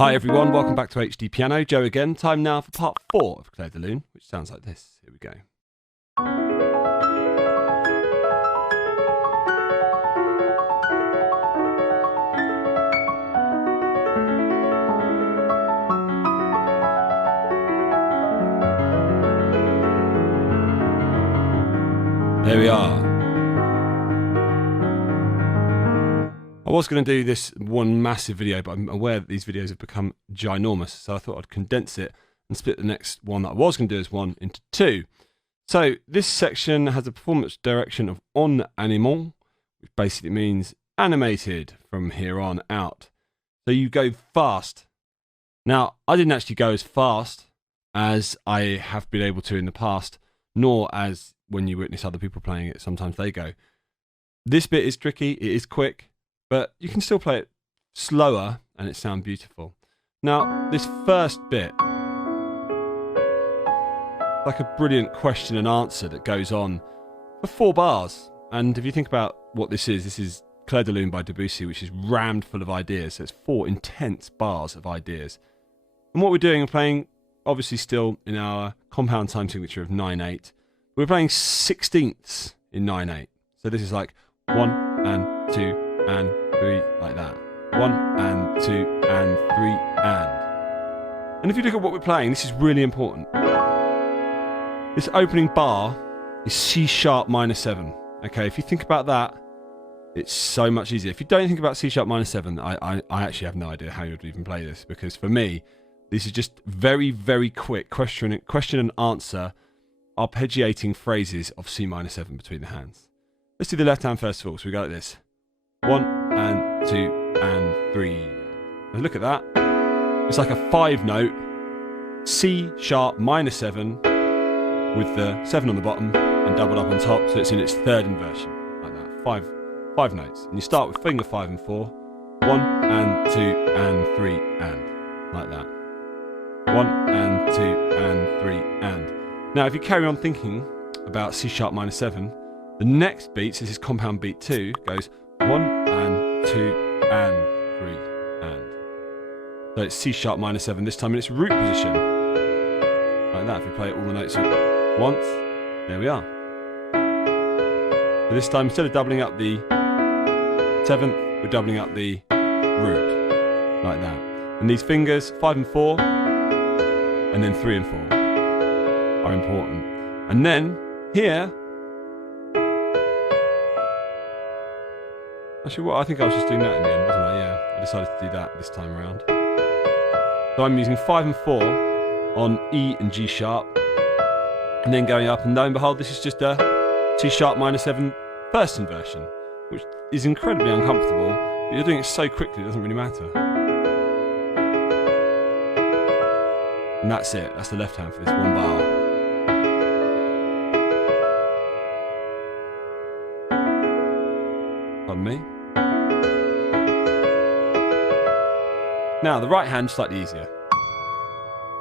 Hi everyone, welcome back to HD Piano. Joe again. Time now for part 4 of Clair de Lune, which sounds like this. Here we go. There we are. I was going to do this one massive video, but I'm aware that these videos have become ginormous, so I thought I'd condense it and split the next one that I was going to do as one into 2. So this section has a performance direction of en animant, which basically means animated from here on out. So you go fast. Now, I didn't actually go as fast as I have been able to in the past, nor as when you witness other people playing it, sometimes they go. This bit is tricky, it is quick, but you can still play it slower and it sounds beautiful. Now, this first bit, like a brilliant question and answer that goes on for 4 bars. And if you think about what this is Clair de Lune by Debussy, which is rammed full of ideas. So it's 4 intense bars of ideas. And what we're doing, we're playing, obviously still in our compound time signature of 9/8. We're playing 16ths in 9/8. So this is like 1 and 2 and 3, like that. 1 and 2 and 3 and. And if you look at what we're playing, this is really important. This opening bar is C sharp minor 7. Okay, if you think about that, it's so much easier. If you don't think about C sharp minor 7, I actually have no idea how you would even play this, because for me, this is just very, very quick question and answer, arpeggiating phrases of C minor 7 between the hands. Let's do the left hand first of all. So we go like this. 1 and 2 and 3. And look at that. It's like a 5 note C sharp minor 7 with the 7 on the bottom and doubled up on top, so it's in its 3rd inversion, like that. 5 notes. And you start with finger 5 and 4. 1 and 2 and 3 and, like that. 1 and 2 and 3 and. Now if you carry on thinking about C sharp minor 7, the next beat, so this is compound beat 2, goes 1 and 2 and 3 and. So it's C sharp minor 7, this time in its root position. Like that, if we play all the notes at once, there we are. So this time, instead of doubling up the 7th, we're doubling up the root. Like that. And these fingers, 5 and 4, and then 3 and 4, are important. And then, here, actually, what I think I was just doing that in the end, wasn't I? Yeah, I decided to do that this time around. So I'm using 5 and 4 on E and G sharp, and then going up, and lo and behold, this is just a C sharp minor 7 first inversion, which is incredibly uncomfortable, but you're doing it so quickly it doesn't really matter. And that's it, that's the left hand for this one bar. Pardon me. Now the right hand slightly easier.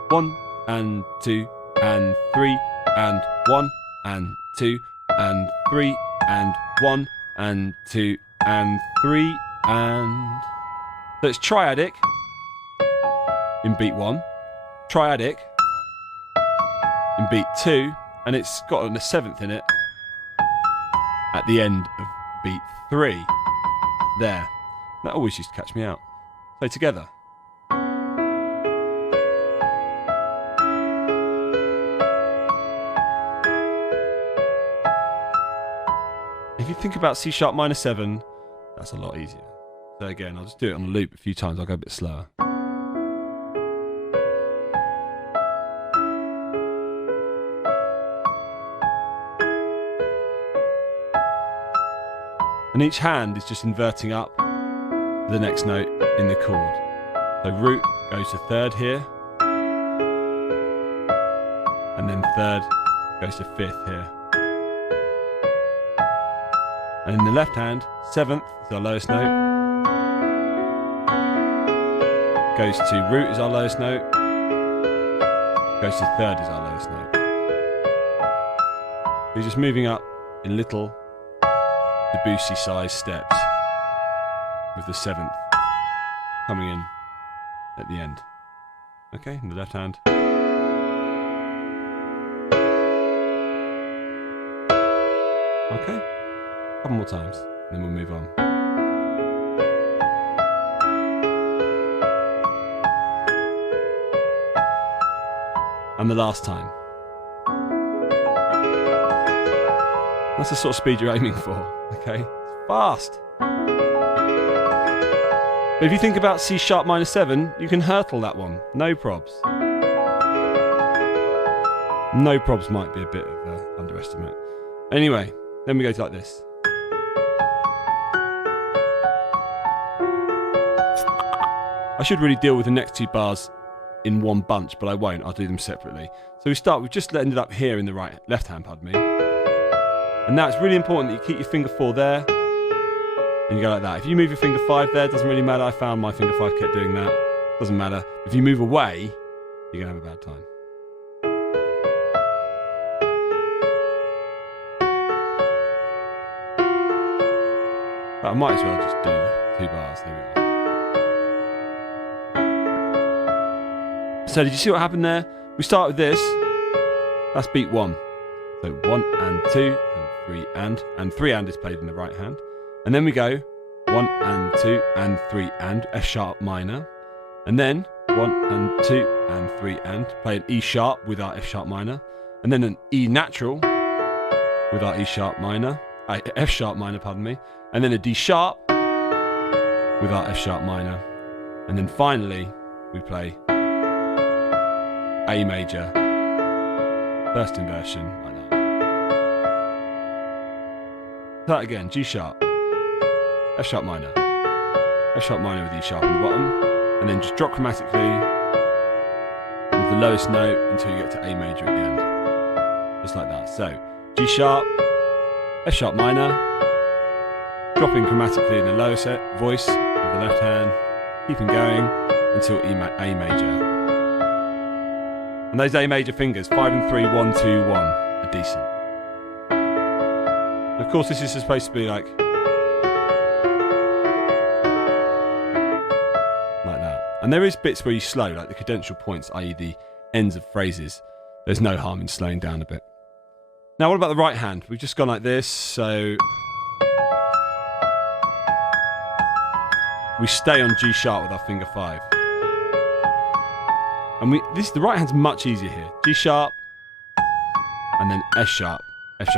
1 and 2 and 3 and 1 and 2 and 3 and 1 and 2 and 3 and. So it's triadic in beat 1, triadic in beat 2, and it's got a 7th in it at the end of beat 3. There. That always used to catch me out. So together. If you think about C sharp minor 7, that's a lot easier. So again, I'll just do it on a loop a few times, I'll go a bit slower. And each hand is just inverting up the next note in the chord. So root goes to 3rd here, and then 3rd goes to 5th here. And in the left hand, 7th is our lowest note, goes to root is our lowest note, goes to 3rd is our lowest note. We're just moving up in little Debussy size steps with the 7th coming in at the end. Okay, in the left hand. Okay, a couple more times, then we'll move on. And the last time. That's the sort of speed you're aiming for, okay? It's fast. But if you think about C sharp minor 7, you can hurtle that one. No probs. No probs might be a bit of an underestimate. Anyway, then we go to like this. I should really deal with the next two bars in one bunch, but I won't. I'll do them separately. So we've just ended up here in the left hand, pardon me. And now it's really important that you keep your finger 4 there, and you go like that. If you move your finger 5 there, it doesn't really matter. I found my finger 5 kept doing that. Doesn't matter. If you move away, you're going to have a bad time. But I might as well just do the 2 bars. There we are. So did you see what happened there? We start with this. That's beat 1. So 1 and 2 and 3 and 3 and is played in the right hand. And then we go 1 and 2 and 3 and F sharp minor. And then 1 and 2 and 3 and play an E sharp with our F sharp minor. And then an E natural with our E sharp minor. F sharp minor, pardon me. And then a D sharp with our F sharp minor. And then finally we play A major, first inversion, like that. That again, G sharp, F sharp minor with E sharp on the bottom, and then just drop chromatically with the lowest note until you get to A major at the end. Just like that. So, G sharp, F sharp minor, dropping chromatically in the lowest voice of the left hand, keeping going until A major. And those A major fingers, 5 and 3, 1, 2, 1, are decent. And of course, this is supposed to be like that. And there is bits where you slow, like the cadential points, i.e. the ends of phrases. There's no harm in slowing down a bit. Now, what about the right hand? We've just gone like this, so we stay on G sharp with our finger 5. And the right hand's much easier here. G sharp, and then F sharp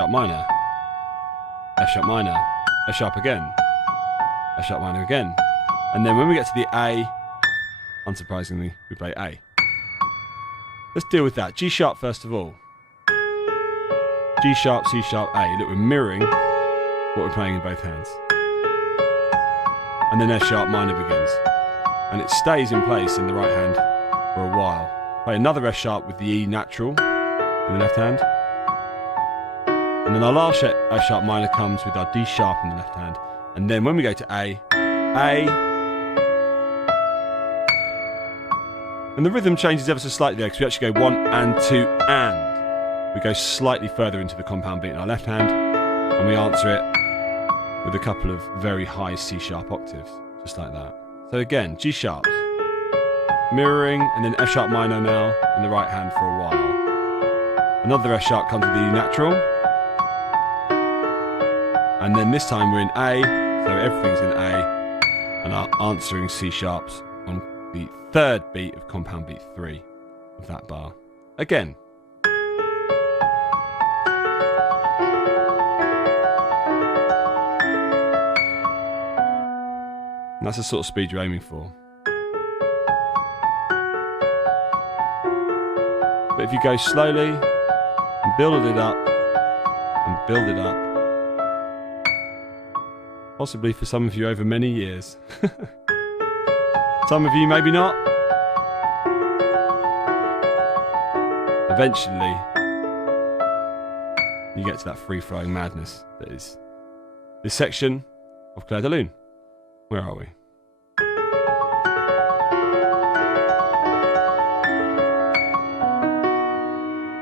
minor, F sharp minor, F sharp again, F sharp minor again. And then when we get to the A, unsurprisingly, we play A. Let's deal with that. G sharp first of all. G sharp, C sharp, A. Look, we're mirroring what we're playing in both hands. And then F sharp minor begins. And it stays in place in the right hand for a while. Play another F sharp with the E natural in the left hand. And then our last F sharp minor comes with our D sharp in the left hand. And then when we go to A, and the rhythm changes ever so slightly there because we actually go 1 and 2 and. We go slightly further into the compound beat in our left hand and we answer it with a couple of very high C sharp octaves, just like that. So again, G sharp, mirroring, and then F sharp minor now in the right hand for a while. Another F sharp comes with the E natural, and then this time we're in A, so everything's in A, and are answering C sharps on the third beat of compound beat 3 of that bar. Again. And that's the sort of speed you're aiming for. But if you go slowly and build it up and build it up, possibly for some of you over many years. Some of you maybe not. Eventually, you get to that free-flowing madness that is this section of Clair de Lune. Where are we?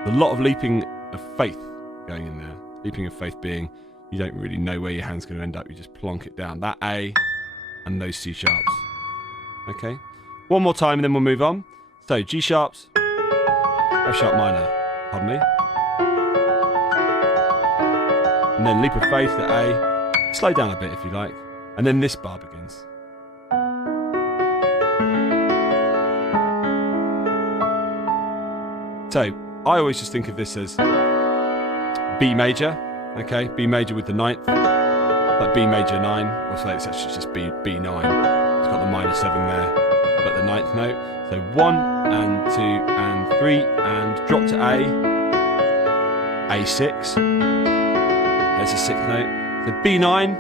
A lot of leaping of faith going in there. Leaping of faith being you don't really know where your hand's going to end up. You just plonk it down. That A and those C sharps. Okay? One more time and then we'll move on. So G sharps, F sharp minor, pardon me. And then leap of faith to A. Slow down a bit if you like. And then this bar begins. So I always just think of this as B major, okay? B major with the ninth, like B major 9, or so it's actually just B9. It's got the minor 7 there, but the ninth note. So 1 and 2 and 3 and drop to A, A6. There's a 6th note. So B9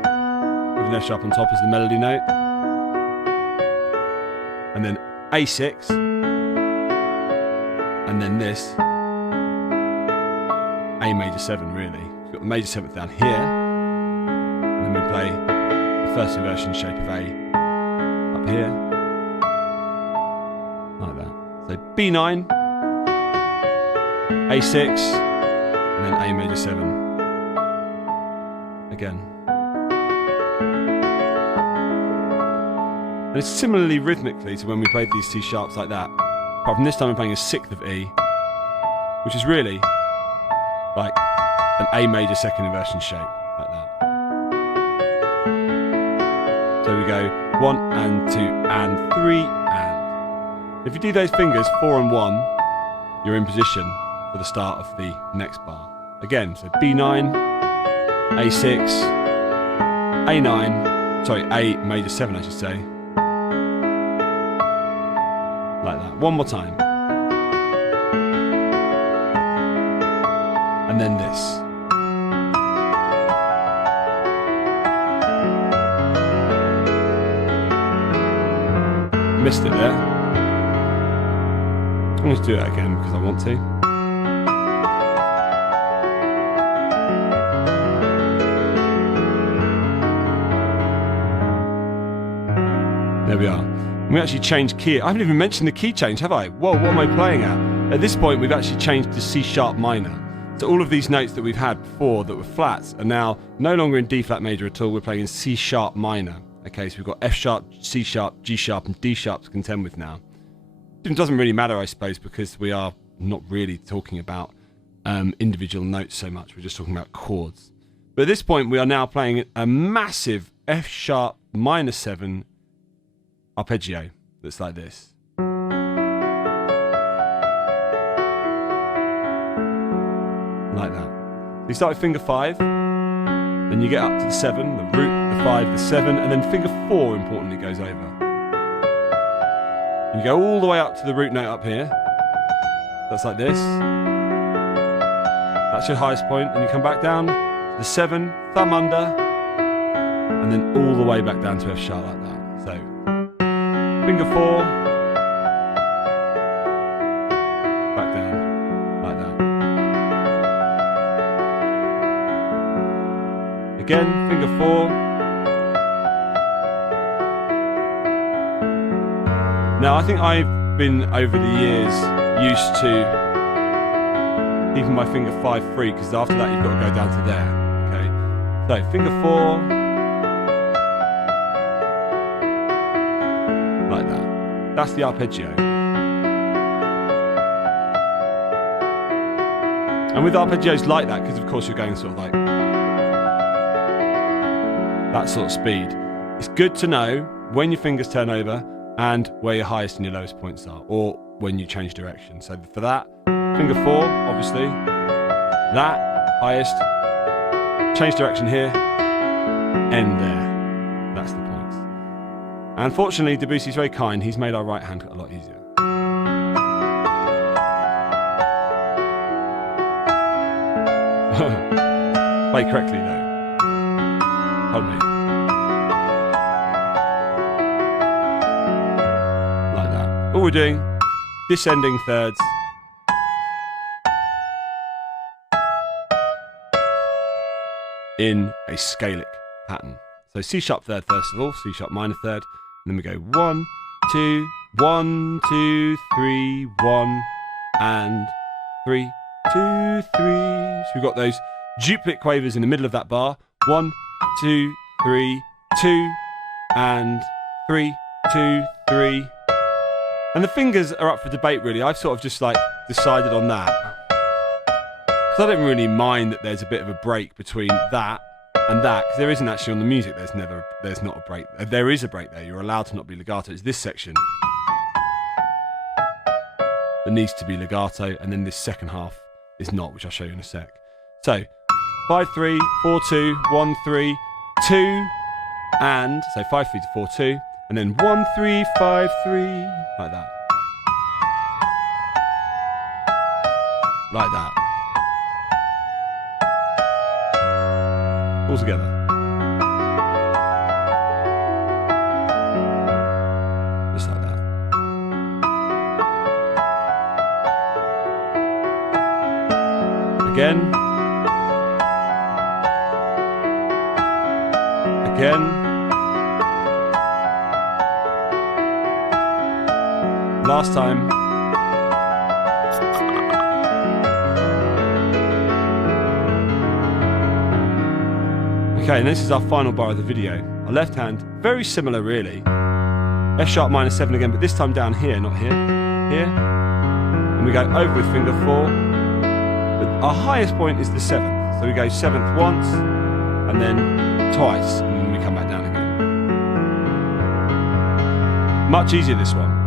with an F sharp on top is the melody note, and then A6, and then this. A major 7 really. We've got the major 7th down here, and then we play the first inversion shape of A up here, like that. So B9, A6, and then A major 7 again. And it's similarly rhythmically to when we played these C sharps like that, apart from this time I'm playing a 6th of E, which is really like an A major 2nd inversion shape, like that. So we go 1 and 2 and 3 and. If you do those fingers, 4 and 1, you're in position for the start of the next bar. Again, so B9, A6, A9, sorry, A major 7 I should say. Like that. One more time. And then this. Missed it there. I'm going to do that again because I want to. There we are. We actually changed key. I haven't even mentioned the key change, have I? Whoa, what am I playing at? At this point, we've actually changed to C sharp minor. So all of these notes that we've had before that were flats are now no longer in D flat major at all. We're playing in C sharp minor. Okay, so we've got F sharp, C sharp, G sharp, and D sharp to contend with now. It doesn't really matter, I suppose, because we are not really talking about individual notes so much. We're just talking about chords. But at this point, we are now playing a massive F sharp minor 7 arpeggio that's like this. Like that. So you start with finger 5, then you get up to the 7, the root, the 5, the 7, and then finger 4 importantly goes over. And you go all the way up to the root note up here. That's like this. That's your highest point, and you come back down to the 7, thumb under, and then all the way back down to F sharp like that. So finger 4, back down, like that. Again, finger 4. Now I think I've been, over the years, used to keeping my finger 5 free, because after that you've got to go down to there, okay? So, finger 4, like that. That's the arpeggio. And with arpeggios like that, because of course you're going sort of like that sort of speed, it's good to know when your fingers turn over and where your highest and your lowest points are, or when you change direction. So for that, finger 4, obviously, that, highest, change direction here, end there. That's the points. And unfortunately, Debussy's very kind, he's made our right hand a lot easier. Play correctly though. Pardon me. Like that. All we're doing, descending thirds. In a scalic pattern. So C sharp third first of all, C sharp minor third, and then we go 1, 2, 1, 2, 3, 1, and 3, 2, 3. So we've got those duplicate quavers in the middle of that bar. 1, 2, 3, 2, and 3, 2, 3, And the fingers are up for debate, really. I've sort of just like decided on that. Because I don't really mind that there's a bit of a break between that and that, because there isn't actually on the music. There's not a break. There is a break there. You're allowed to not be legato. It's this section that needs to be legato, and then this second half is not, which I'll show you in a sec. So 5-3, 4-2, 1-3, 2, and so 5-3 to 4-2, and then 1-3, 5-3, like that. Like that. All together. Just like that. Again. Again. Last time. Okay, and this is our final bar of the video. Our left hand, very similar really. F sharp minor 7 again, but this time down here, not here. Here. And we go over with finger 4. But our highest point is the 7th. So we go 7th once, and then twice, and then we come back down again. Much easier this one.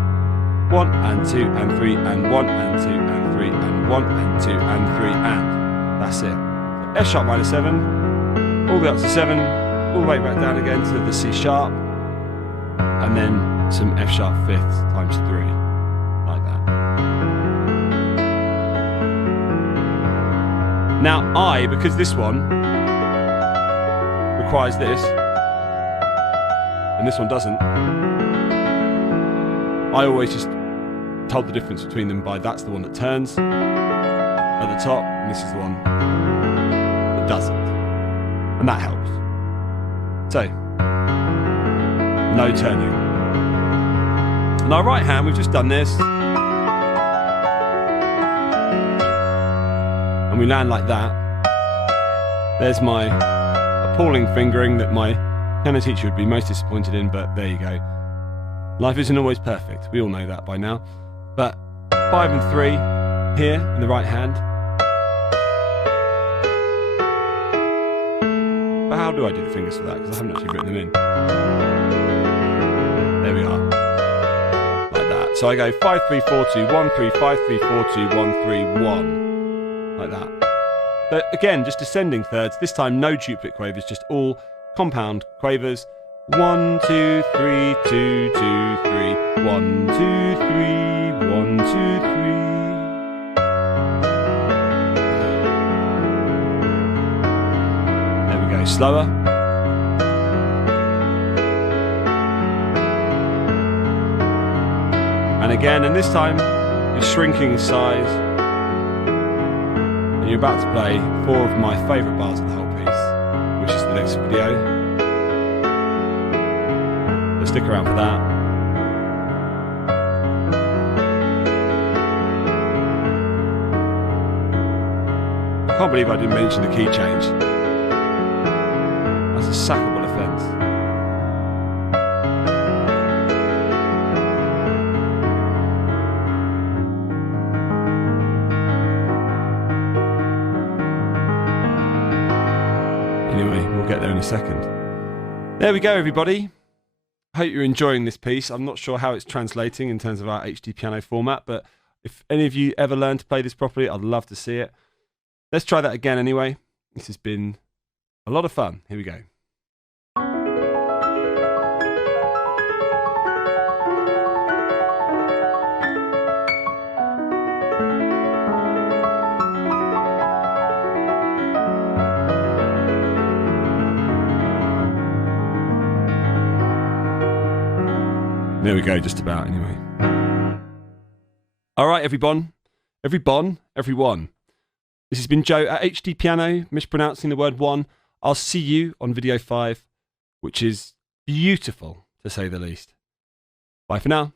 1 and 2 and 3 and 1 and 2 and 3 and 1 and 2 and 3 and that's it. So F sharp minor 7. All the way up to 7, all the way back down again to the C sharp, and then some F sharp 5th times 3, like that. Now because this one requires this, and this one doesn't, I always just told the difference between them by that's the one that turns at the top, and this is the one that doesn't. And that helps. So, no turning. And our right hand, we've just done this. And we land like that. There's my appalling fingering that my piano teacher would be most disappointed in, but there you go. Life isn't always perfect. We all know that by now. But 5 and 3 here in the right hand. But how do I do the fingers for that? Because I haven't actually written them in. There we are. Like that. So I go 5-3-4-2, 1-3, 5-3, 4-2, 1-3, 1. Like that. But again, just descending thirds. This time no duplicate quavers, just all compound quavers. 1, 2, 3, 2, 2, 3. 1, 2, 3, 1, 2, 3. Slower. And again, and this time you're shrinking size, and you're about to play 4 of my favourite bars of the whole piece, which is the next video. So stick around for that. I can't believe I didn't mention the key change. A sackable offence. Anyway, we'll get there in a second. There we go, everybody. Hope you're enjoying this piece. I'm not sure how it's translating in terms of our HD piano format, but if any of you ever learn to play this properly, I'd love to see it. Let's try that again anyway. This has been a lot of fun. Here we go. There we go, just about anyway. All right, everyone. Everyone. This has been Joe at HD Piano, mispronouncing the word 1. I'll see you on video 5, which is beautiful, to say the least. Bye for now.